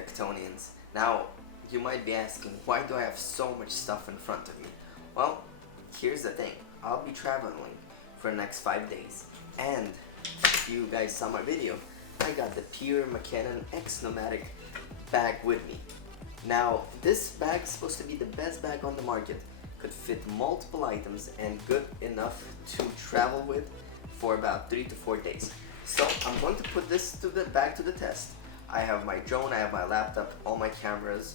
Techatonians. Now, you might be asking, why do I have so much stuff in front of me? Well, here's the thing. I'll be traveling for the next 5 days. And if you guys saw my video, I got the pure McKinnon X NOMATIC bag with me. Now, this bag is supposed to be the best bag on the market. Could fit multiple items and good enough to travel with for about 3 to 4 days. So I'm going to put this back to the test. I have my drone, I have my laptop, all my cameras,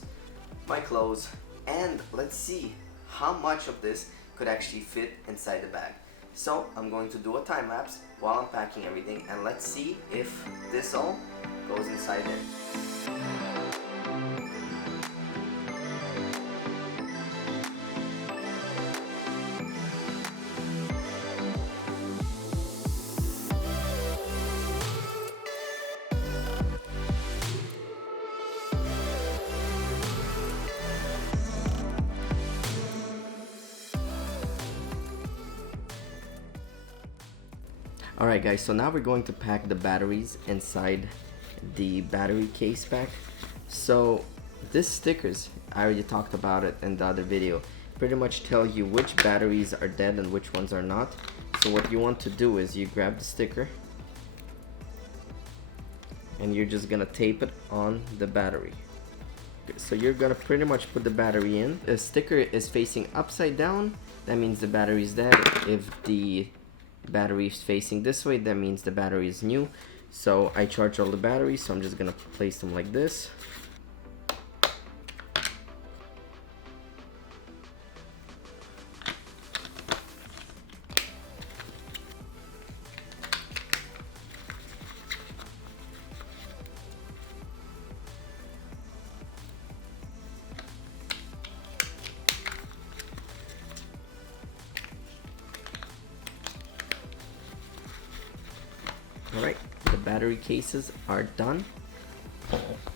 my clothes, and let's see how much of this could actually fit inside the bag. So I'm going to do a time lapse while I'm packing everything, and let's see if this all goes inside there. Alright guys, so now we're going to pack the batteries inside the battery case pack. So this stickers, I already talked about it in the other video, pretty much tell you which batteries are dead and which ones are not. So what you want to do is you grab the sticker and you're just gonna tape it on the battery. So you're gonna pretty much put the battery in. The sticker is facing upside down, that means the battery is dead. If the battery is facing this way, that means the battery is new. So I charge all the batteries, so I'm just gonna place them like this. Alright, the battery cases are done.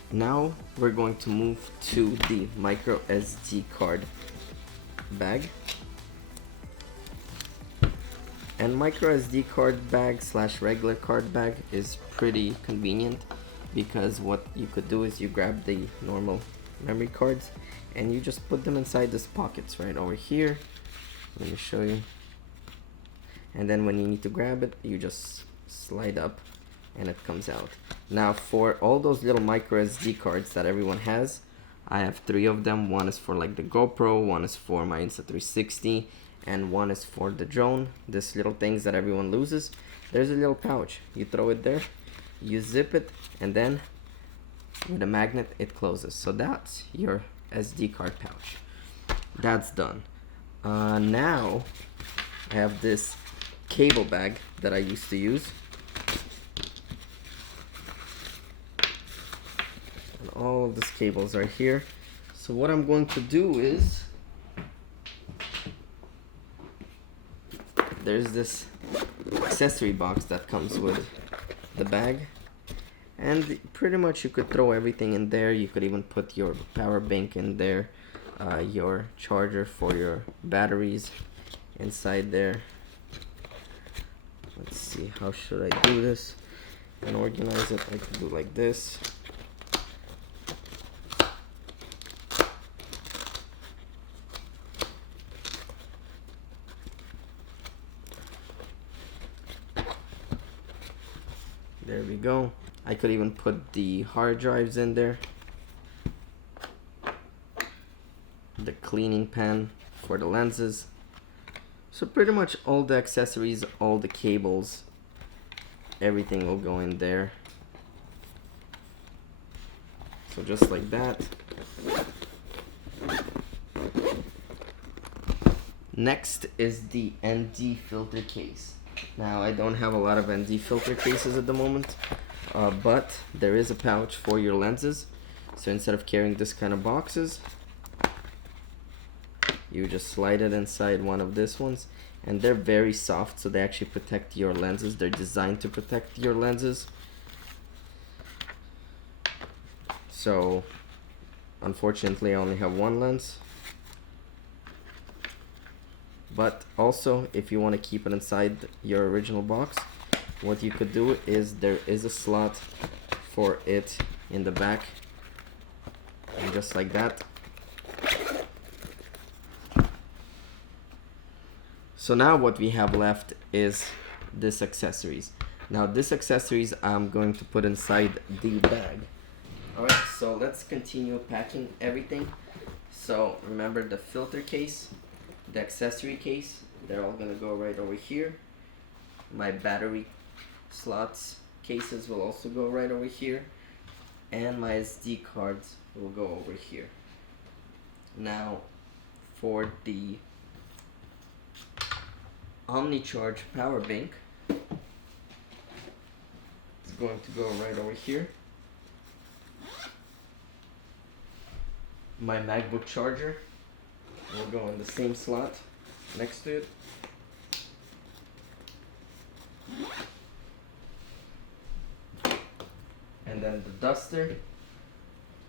Now we're going to move to the micro SD card bag. And micro SD card bag slash regular card bag is pretty convenient, because what you could do is you grab the normal memory cards and you just put them inside these pockets right over here. Let me show you. And then when you need to grab it, you just slide up and it comes out. Now for all those little micro SD cards that everyone has, I have 3 of them. One is for like the GoPro, one is for my Insta360, and one is for the drone. This little things that everyone loses. There's a little pouch. You throw it there, you zip it, and then with a magnet it closes. So that's your SD card pouch. That's done. Now I have this cable bag that I used to use. And all of these cables are here. So what I'm going to do is, there's this accessory box that comes with the bag, and pretty much you could throw everything in there. You could even put your power bank in there, your charger for your batteries inside there. Let's see, how should I do this and organize it? I could do like this. There we go. I could even put the hard drives in there. The cleaning pan for the lenses. So pretty much all the accessories, all the cables, everything will go in there. So just like that. Next is the ND filter case. Now I don't have a lot of ND filter cases at the moment, but there is a pouch for your lenses. So instead of carrying this kind of boxes, you just slide it inside one of these ones, and they're very soft, so they actually protect your lenses. They're designed to protect your lenses. So unfortunately I only have one lens, but also if you want to keep it inside your original box, what you could do is there is a slot for it in the back and just like that. So now what we have left is this accessories. Now this accessories I'm going to put inside the bag. Alright, so let's continue packing everything. So remember the filter case, the accessory case, they're all gonna go right over here. My battery slots cases will also go right over here, and my SD cards will go over here. Now for the OmniCharge power bank, it's going to go right over here. My MacBook charger will go in the same slot next to it. And then the duster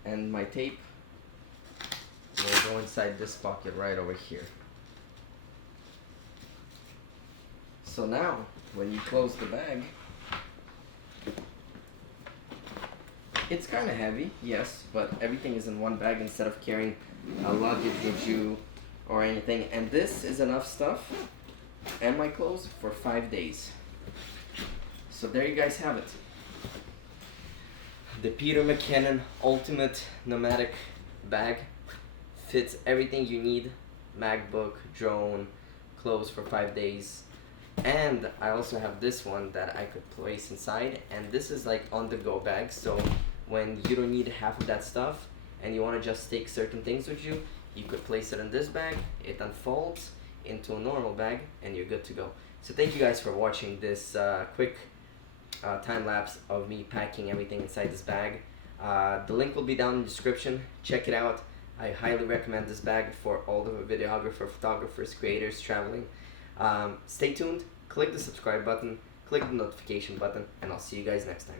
and my tape will go inside this pocket right over here. So now, when you close the bag, it's kind of heavy, yes, but everything is in one bag instead of carrying a luggage with you or anything. And this is enough stuff and my clothes for 5 days. So there you guys have it. The Peter McKinnon Ultimate Nomadic Bag fits everything you need. MacBook, drone, clothes for 5 days. And I also have this one that I could place inside, and this is like on the go bag, so when you don't need half of that stuff and you want to just take certain things with you, you could place it in this bag, it unfolds into a normal bag, and you're good to go. So thank you guys for watching this quick time lapse of me packing everything inside this bag. The link will be down in the description. Check it out. I highly recommend this bag for all the videographers, photographers, creators traveling. Stay tuned, click the subscribe button, click the notification button, and I'll see you guys next time.